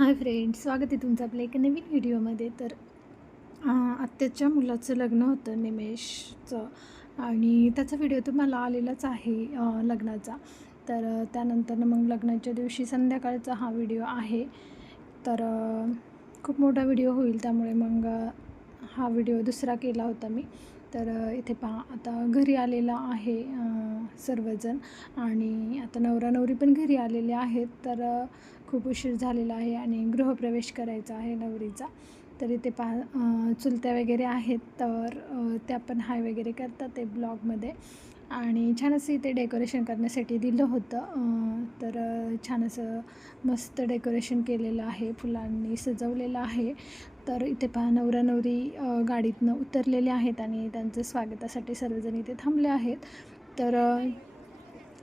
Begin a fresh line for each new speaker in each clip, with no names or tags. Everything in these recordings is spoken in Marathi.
हाय फ्रेंड स्वागत आहे तुमचं आपल्या एका नवीन व्हिडिओमध्ये. तर आत्ताच्या आत्याच्या मुलाचं लग्न होतं निमेशचं आणि त्याचा व्हिडिओ तुम्हाला आलेलाच आहे लग्नाचा. तर त्यानंतर मग लग्नाच्या दिवशी संध्याकाळचा हा व्हिडिओ आहे. तर खूप मोठा व्हिडिओ होईल त्यामुळे मग हा व्हिडिओ दुसरा केला होता मी. तर इथे पहा आता घरी आलेला आहे सर्वजण आणि आता नवरा नवरी पण घरी आलेले आहेत. तर खूप उशीर झालेला आहे आणि गृहप्रवेश करायचा आहे नवरीचा. तर इथे पहा चुलत्या वगैरे आहेत तर त्या पण हाय वगैरे करतात ते ब्लॉगमध्ये. आणि छान असं इथे डेकोरेशन करण्यासाठी दिलं होतं. तर छान असं मस्त डेकोरेशन केलेलं आहे फुलांनी सजवलेलं आहे. तर इथे पहा नवरा नवरी गाडीतनं उतरलेले आहेत आणि त्यांचं स्वागतासाठी सर्वजण इथे थांबले आहेत. तर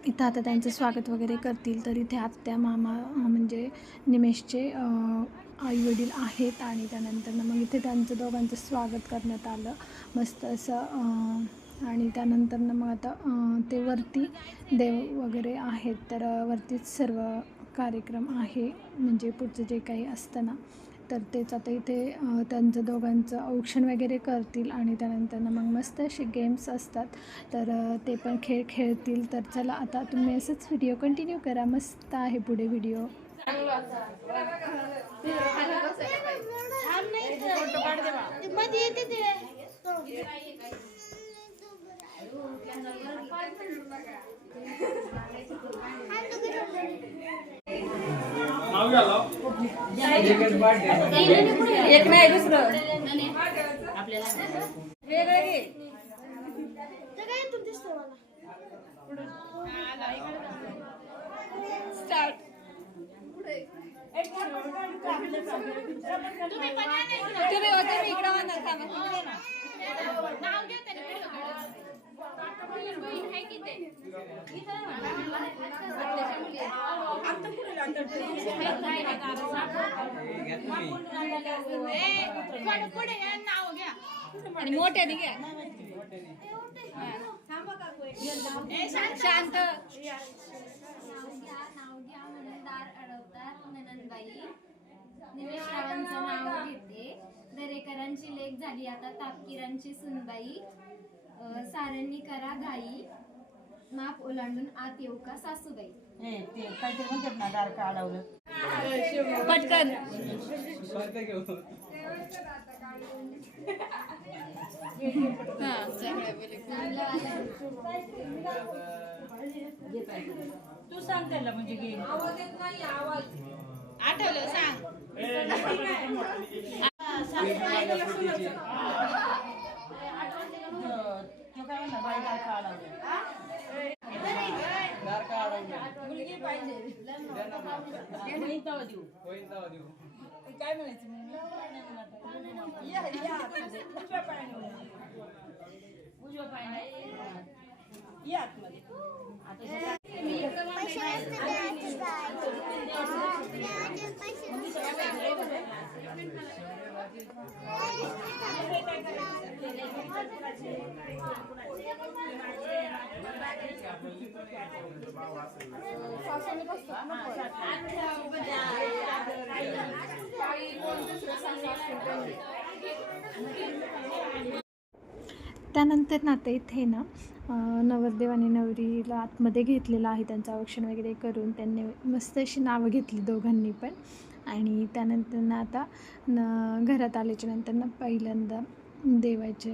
इथं आता त्यांचं स्वागत वगैरे करतील तर इथे आत्या मामा म्हणजे निमेशचे आई वडील आहेत आणि त्यानंतर मग इथे त्यांचं दोघांचं स्वागत करण्यात आलं. मस्त असं आणि त्यानंतर मग आता ते वरती देव वगैरे आहेत. तर वरतीच सर्व कार्यक्रम आहे. म्हणजे पुढचं जे काही असतं ना तर तेच आता इथे त्यांचं दोघांचं औक्षण वगैरे करतील आणि त्यानंतर मग मस्त असे गेम्स असतात. तर ते पण खेळ खेळतील. तर चला आता तुम्ही असंच व्हिडिओ कंटिन्यू करा. मस्त आहे पुढे व्हिडिओ
एक नाही दुसरं. वेगळं घे
ते काय
तुम्ही इकडं. थांबा इकडे आणि मोठ्याने घ्या शांत
नाव घेते दरेकरांची लेख झाली आता तापकिरांची सुनबाई साऱ्यांनी करा घाई माप ओलांडून आत येऊ का सासूबाई?
हे ते काहीतरी म्हणतात ना दार का अडवलं?
पटकन. हा
तू सांग त्याला म्हणजे घे.
आठवलं सांग
तो काय म्हणला बाई दार का अडवलं मुलगी पाहिजे. काय म्हणायचं उजव्या पायाने उजव्या पायाने या आतमध्ये
त्यानंतर ना आता इथे ना नवरदेव आणि नवरीला आतमध्ये घेतलेलं आहे त्यांचं औक्षण वगैरे करून त्यांनी मस्त अशी नावं घेतली दोघांनी पण. आणि त्यानंतर ना आता न घरात आल्याच्यानंतर ना पहिल्यांदा देवाचे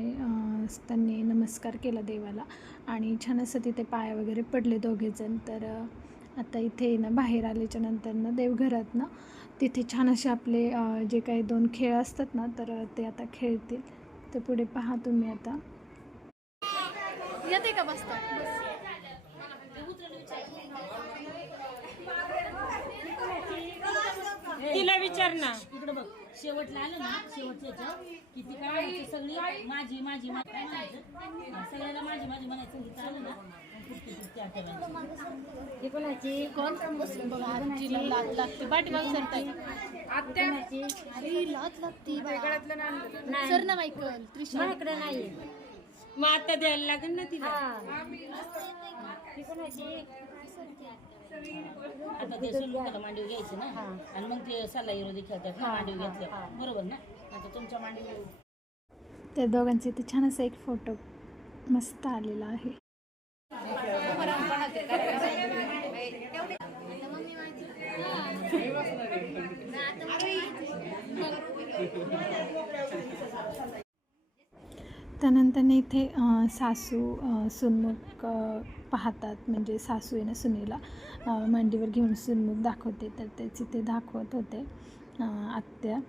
त्यांनी नमस्कार केला देवाला आणि छान असं तिथे पाया वगैरे पडले दोघेजण. तर आता इथे ना बाहेर आल्याच्यानंतर ना देवघरात ना तिथे छान असे आपले जे काही दोन खेळ असतात ना तर ते आता खेळतील. तर पुढे पहा तुम्ही आता.
येते का बसता
तिला विचार ना. इकडं बघ. शेवटला आलं ना शेवटच्या ह्याच्यावर किती काय म्हणायचं सगळी माझी माझी माझी काय म्हणायचं? सगळ्याला माझी माझी म्हणायचं हिचं आलं ना
हे कोणाची? कोण? बसून बघा आजीला लाज लागते. पाठीमाग सरताय आत्या? अरे लाज लागते. सर ना मायकल त्रिशा.
माझ्याकडे नाही
मग आता द्यायला लागेल ना तिला?
ती कोणाची? आता ते सुनमुखाला मांडीव घ्यायचं ना? आणि मग ते सल्ला विरोधी खेळतात ना मांडीव घेतल्या बरोबर ना? आता तुमच्या मांडीव
त्या दोघांचे इथे छान असा एक फोटो मस्त आलेला आहे. त्यानंतर इथे सासू सुनमुख पाहतात. म्हणजे सासू आहे ना सुनेला मांडीवर घेऊन सुनमुख दाखवते. तर त्याची ते दाखवत होते आत्या.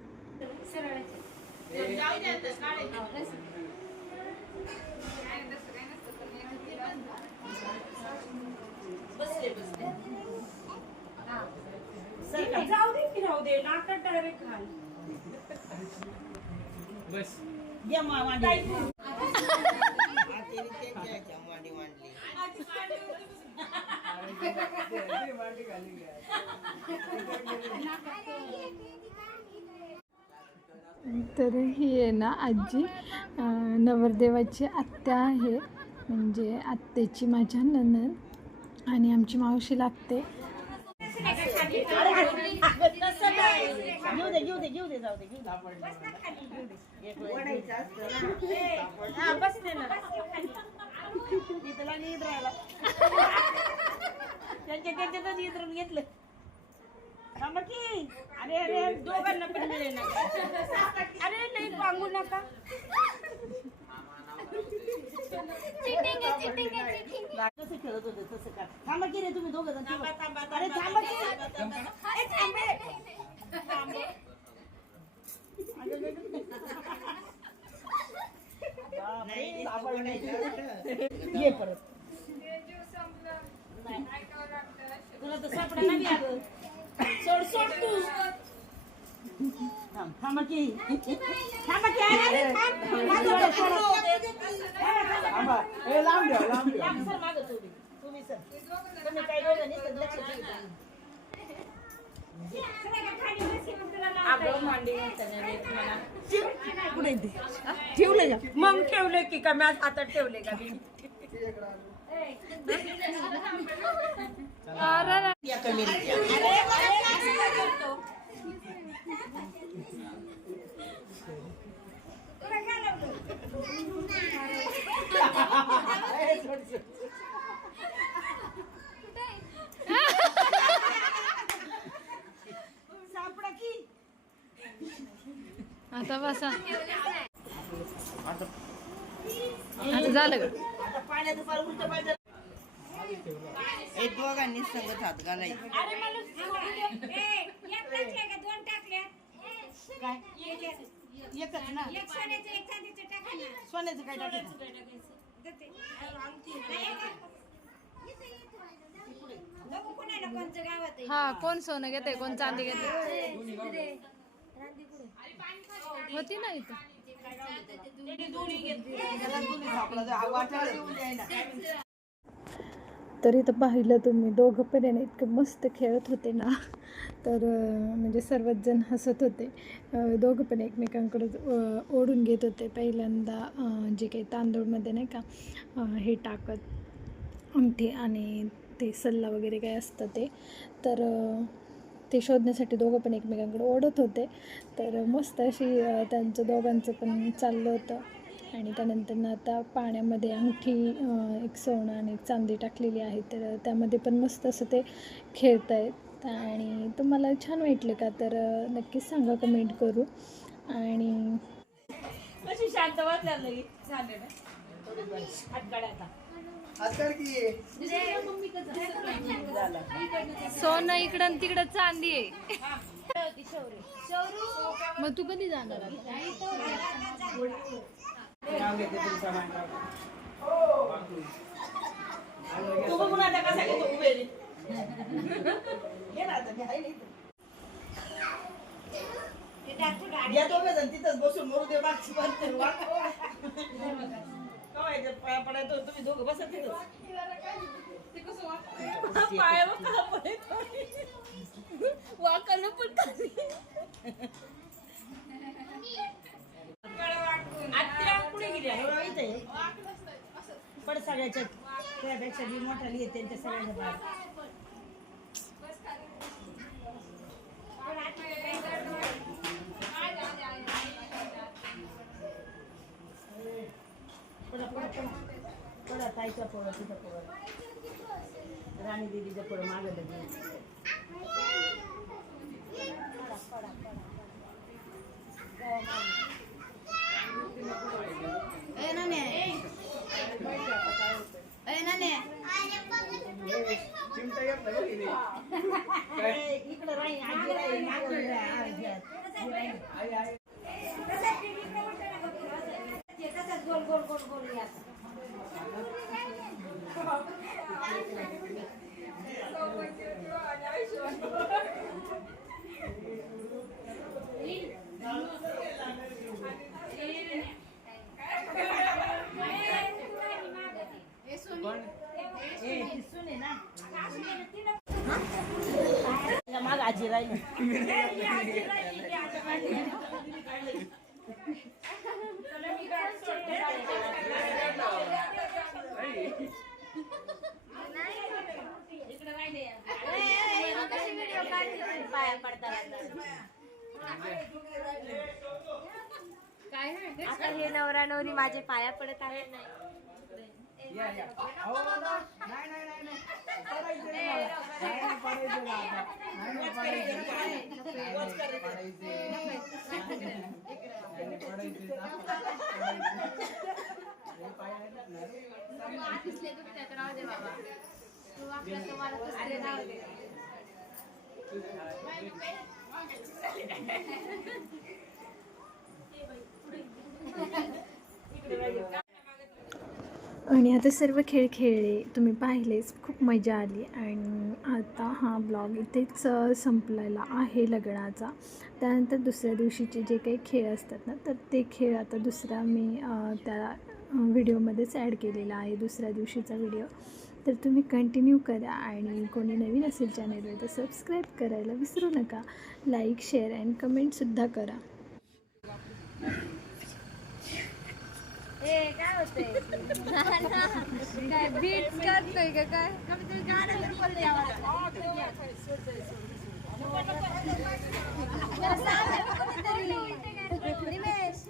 जाऊ
तर ही आहे ना आजी. नवरदेवाची आत्या आहे. म्हणजे आत्याची माझ्या ननद आणि आमची मावशी लागते.
तसं दे घेऊ दे घेऊ दे जाऊ दे घेऊ दे एक वेळ. हा, बसले ना इथला नीट राहिला त्यांच्या त्यांच्यातच इतरून घेतलं थांबा की अरे अरे दोघांना पण मिळेल अरे नाही पांगू नका कसं खेळत होते तसं का थांबा की रे तुम्ही दोघं जण अरे थांबा की ए, थांबे. ये परत तुला तर सापडा नाही अगं सोड सोड तू थांब थांबा की थांबा की अरे, अरे, थांब. मागं वळ, सोड. लांब सर मागं तुम्ही ठेवलं का? मग ठेवलं की का? मी आज हातात ठेवले का मी या कमी सापडा की
आता बसा. आता झालं का?
आता पाण्याचं फार उलट पाहिजे
हे दोघांनी संगत हात
सोन्याचं काय टाकायचं?
हा कोण सोनं घेते कोण चांदी घेते होती ना इथं. तर इथं पाहिलं तुम्ही दोघं पण आहे इतकं मस्त खेळत होते ना. तर म्हणजे सर्वच जण हसत होते. दोघं पण एकमेकांकडे ओढून घेत होते. पहिल्यांदा जे काही तांदूळमध्ये नाही का हे टाकत अंगठी आणि ते सल्ला वगैरे काय असतं ते. तर ते शोधण्यासाठी दोघं पण एकमेकांकडे ओढत होते. तर मस्त अशी त्यांचं दोघांचं पण चाललं होतं. आणि त्यानंतर ना आता पाण्यामध्ये अंगठी एक सोनं आणि एक चांदी टाकलेली आहे. तर त्यामध्ये पण मस्त असं ते खेळत आहेत आणि तुम्हाला छान वाटलं का? तर नक्कीच सांगा कमेंट करू. आणि
शांत आता.
सोनं इकडं आणि तिकडं चांदी आहे. मग तू कधी जाणार
तू कसा घेतो उभे या दोघं जण तिथंच बसून मरू दे मागची बाजू वाक. कवा याच्यात पाया तुम्ही दोघं ते कसं पण हो, सगळ्याच्या त्यापेक्षा जी मोठा लिहिते त्या सगळ्याच्या बाहेर. पडा पडा पडा. पडा ताईच्या
ए नाने ए नाने
इकडं राही आजी राही मागं राही, आजी राही. ए, ती सून आहे ना तिच्या मागं आजी राहिली पाया पडतात
आता हे नवरा नवरी माझे पाया पडत आहे
आणि आता सर्व खेळ खेळले. तुम्ही पाहिलेच खूप मजा आली. आणि आता हा ब्लॉग इथेच संपलेला आहे लग्नाचा. त्यानंतर दुसऱ्या दिवशीचे जे काही खेळ असतात ना तर ते खेळ आता दुसरा मी त्या व्हिडिओमध्येच ॲड केलेला आहे दुसऱ्या दिवशीचा व्हिडिओ. तर तुम्ही कंटिन्यू करा आणि कोणी नवीन असेल चॅनलवर तर सबस्क्राईब करायला विसरू नका. लाईक शेअर अँड कमेंटसुद्धा करा.
काय होतंय काय बीट करतोय का काय कमीतरी गाणं तरी बोल द्यावा. जरा सांग ना कोणीतरी. निमेष.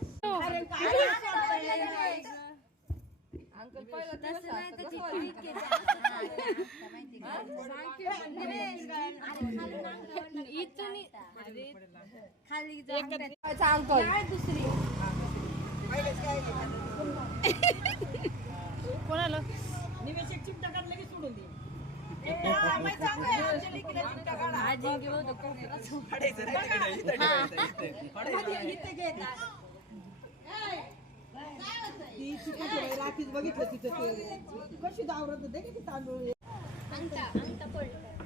तसं नाही तर ती ठीक आहे. निमेष. अरे खालून अंगावर इथून खाली जाऊन काय दुसरी.
कोणाला?
निवेशक चिमटा काढला की सोडून दे.
अंगठा अंगठा पडला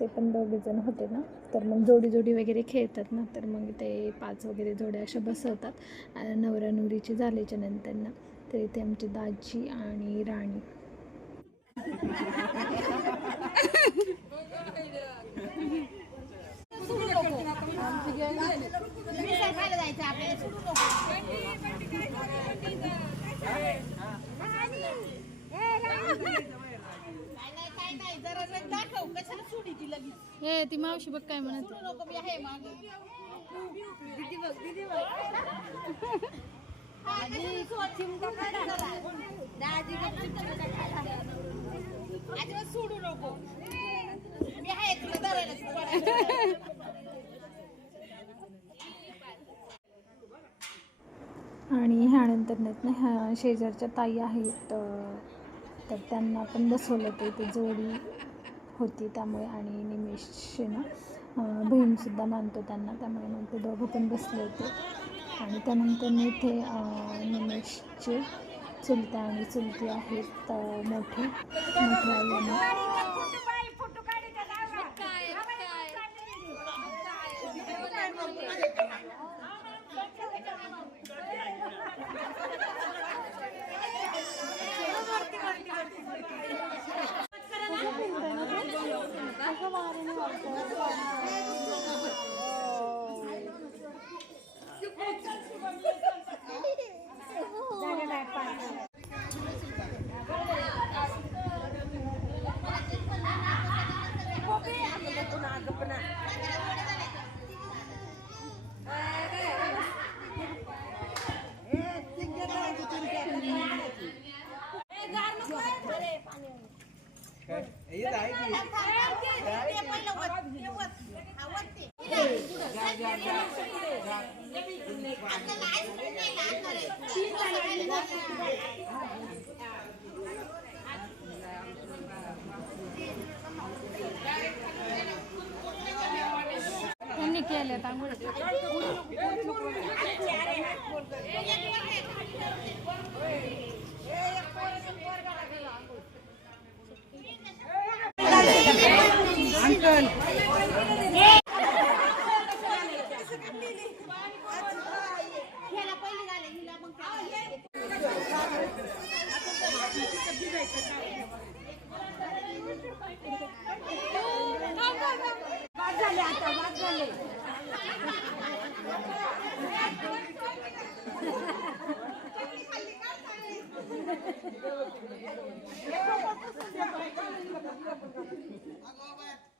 ते पण दोघेजण होते ना. तर मग जोडी जोडी वगैरे खेळतात ना. तर मग ते पाच वगैरे जोड्या अशा बसवतात. नवऱ्या नवरा नवरीची झाल्याच्यानंतर ना तर इथे आमची दाजी आणि राणी
हे ती मावशी बघ काय म्हणत
सोडू नको मी आहे?
आणि ह्यानंतर नाहीत ना ह्या शेजारच्या ताई आहेत तर त्यांना पण बसवलं ते जोडी. होती त्यामुळे आणि निमेशचे ना बहीणसुद्धा मानतो त्यांना त्यामुळे मग ते दोघं पण बसले होते. आणि त्यानंतर इथे अं, निमेशचे चुलते आणि चुलती आहेत मोठे मोठे आई
त्यांनी केलं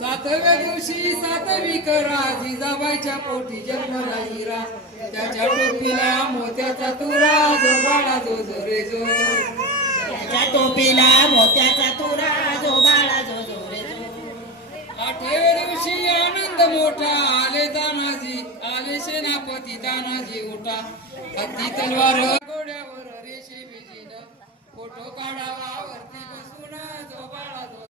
सातव्या दिवशी सातवी करा जिजाबाईच्या पोटी जन्मला हिरा त्याच्या टोपीला मोत्याचा तुरा जो बाळा जो जोरे जो.
त्याच्या टोपीला मोत्याचा तुरा जो बाळा जो जोरे जो.
आठव्या दिवशी आनंद मोठा आले तानाजी आले सेनापती तानाजी उठा. हत्ती तलवार घोड्यावर रेषे बिजीन फोटो काढावा वरती बसून जो बाळा जो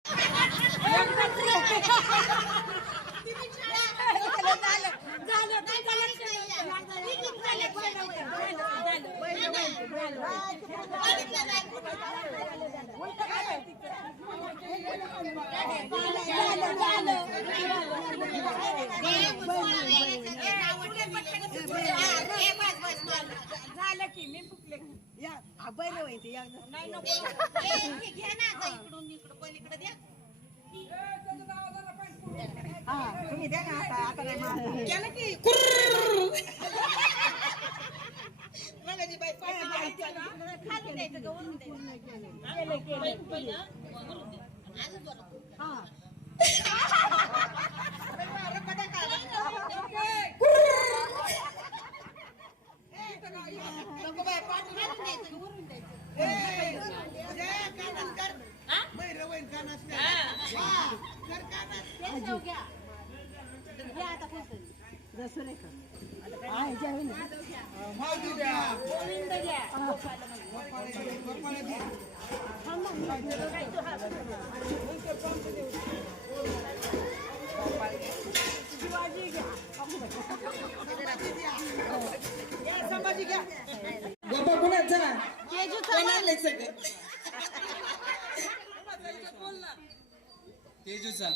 झालं की मी फुकले. या बैल व्हायचे या नाही नको घ्या ना आता इकडून इकडं पलीकडे द्या तुम्ही द्या ना आता आता नाही मारणार. केलं की मगाची बाई पाठी द्यायचं ना, खाली द्यायचं का वरून द्यायचं? अजून बोला. हा. अरे बडा नको बाई, पाठी घालून द्यायचं, वरून द्यायचं. तेच देऊ घ्या. घ्या आता कोणतरी.
बाबा कुणाचा कोण आणलंय सगळं तेजूचा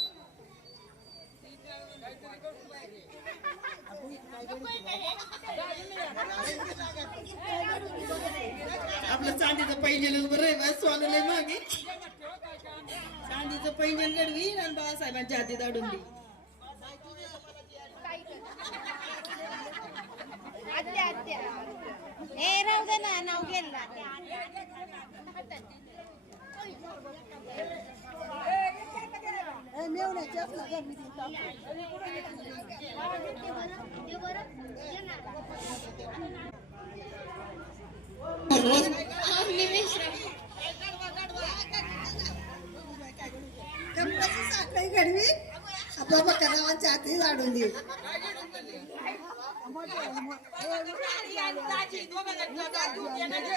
आपलं चांदीचं पैंजल बरं आहे बा मागे. चांदीचं पैंजल गडवी आणि बाळासाहेबांच्या हाती दाडून दे.
आत्या आत्या राहू दे ना नाव गेलं
साखळी गडवी बकरावांच्या हाती दाडून दे नाणे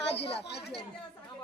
अनिल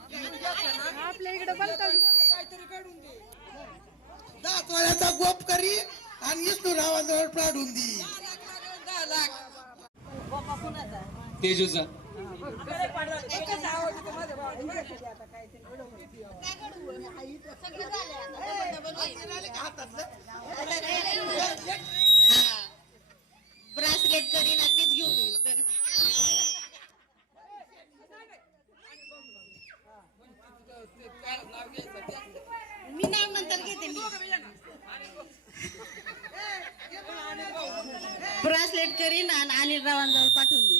आपल्या इकडे बोलतात
दहा तोळ्याचा गोप करी आणि विष्णू रावाजवळ पाडून दी.
तेजूचा.
ब्रासलेट करीन आणि मीच घेऊन येईल तर. मी नाव नंतर घेते मी. ब्रासलेट करीन आणि अनिल रावांजवळ पाठवून
दे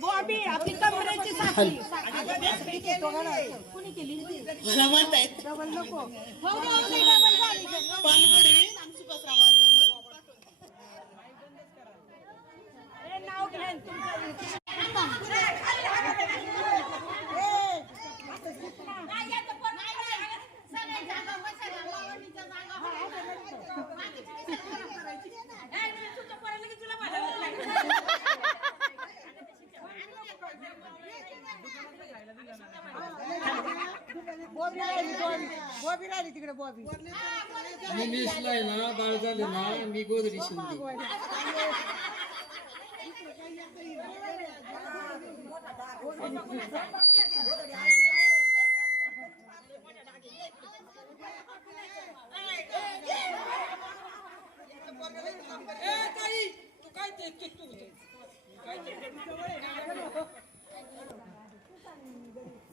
बॉबी आपली कमरेची साखळी
मला म्हणतायत
हो हो नाही डबल झाली
पानगडी आणि सुभाषरावांजवळ
ए, नाव घ्याल
मी मिसलाय ना बाळ झाले ना मी गोदरी शिंदे ए, ताई, तू काय ते ते-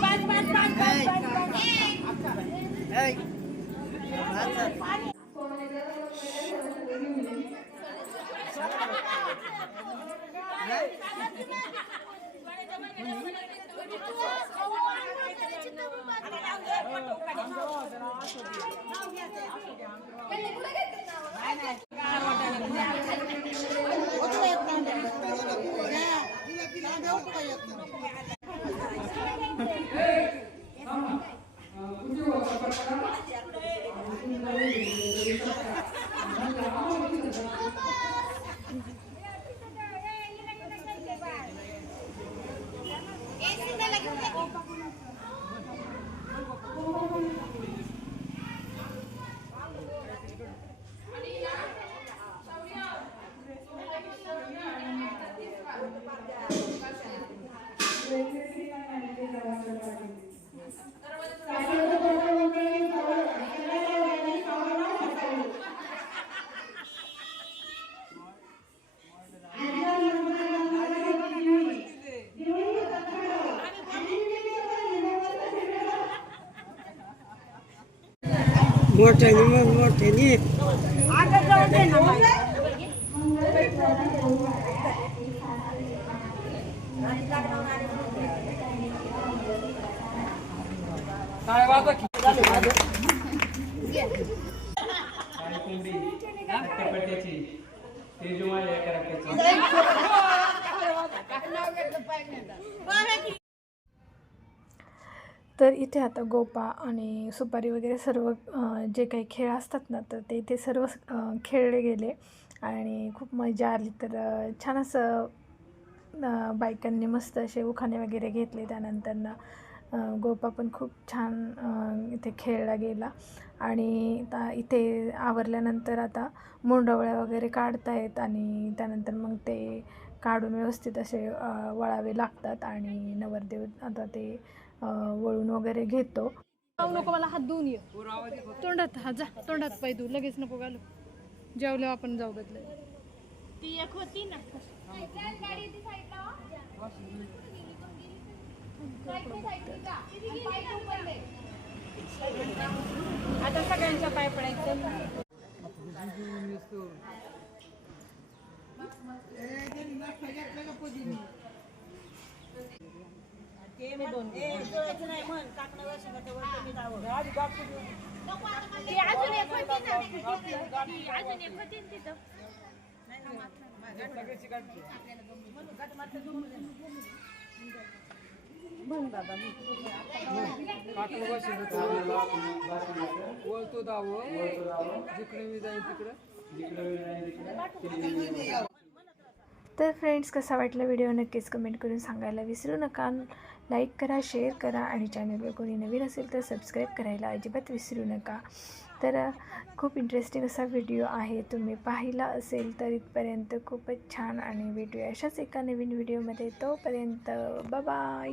Bye. बीबी.
मोठ्याने मग मोठ्याने काय वाजवा की
तर इथे आता गोपा आणि सुपारी वगैरे सर्व जे काही खेळ असतात ना तर ते इथे सर्व खेळले गेले आणि खूप मजा आली. तर छान असं बायकांनी मस्त असे उखाणे वगैरे घेतले. त्यानंतर ना गोपा पण खूप छान इथे खेळला गेला. आणि आता इथे आवरल्यानंतर आता मुंडवळ्या वगैरे काढतायत आणि त्यानंतर मग ते काढून व्यवस्थित असे वळावे लागतात आणि नवरदेव आता ते वळून वगैरे घेतो.
जाऊ नको मला हात धुवून ये. तोंडात हा जा तोंडात पाय तू लगेच नको घालू. जेवल्यावर आपण जाऊ बदल. ती एक होती ना. आता सगळ्यांच्या पाय पडायचं. ती अजून एक होती ना ती अजून एक होती ना तिथं.
वळतो दाव. जिकडे मी जाईन तिकडे.
तर फ्रेंड्स कसा वाटला व्हिडिओ नक्कीच कमेंट करून सांगायला विसरू नका. लाईक करा शेअर करा आणि चॅनलवर कोणी नवीन असेल तर सबस्क्राईब करायला अजिबात विसरू नका. तर खूप इंटरेस्टिंग असा व्हिडिओ आहे. तुम्ही पाहिला असेल तर इथपर्यंत खूपच छान आणि भेटूया अशाच एका नवीन व्हिडिओमध्ये तोपर्यंत बाय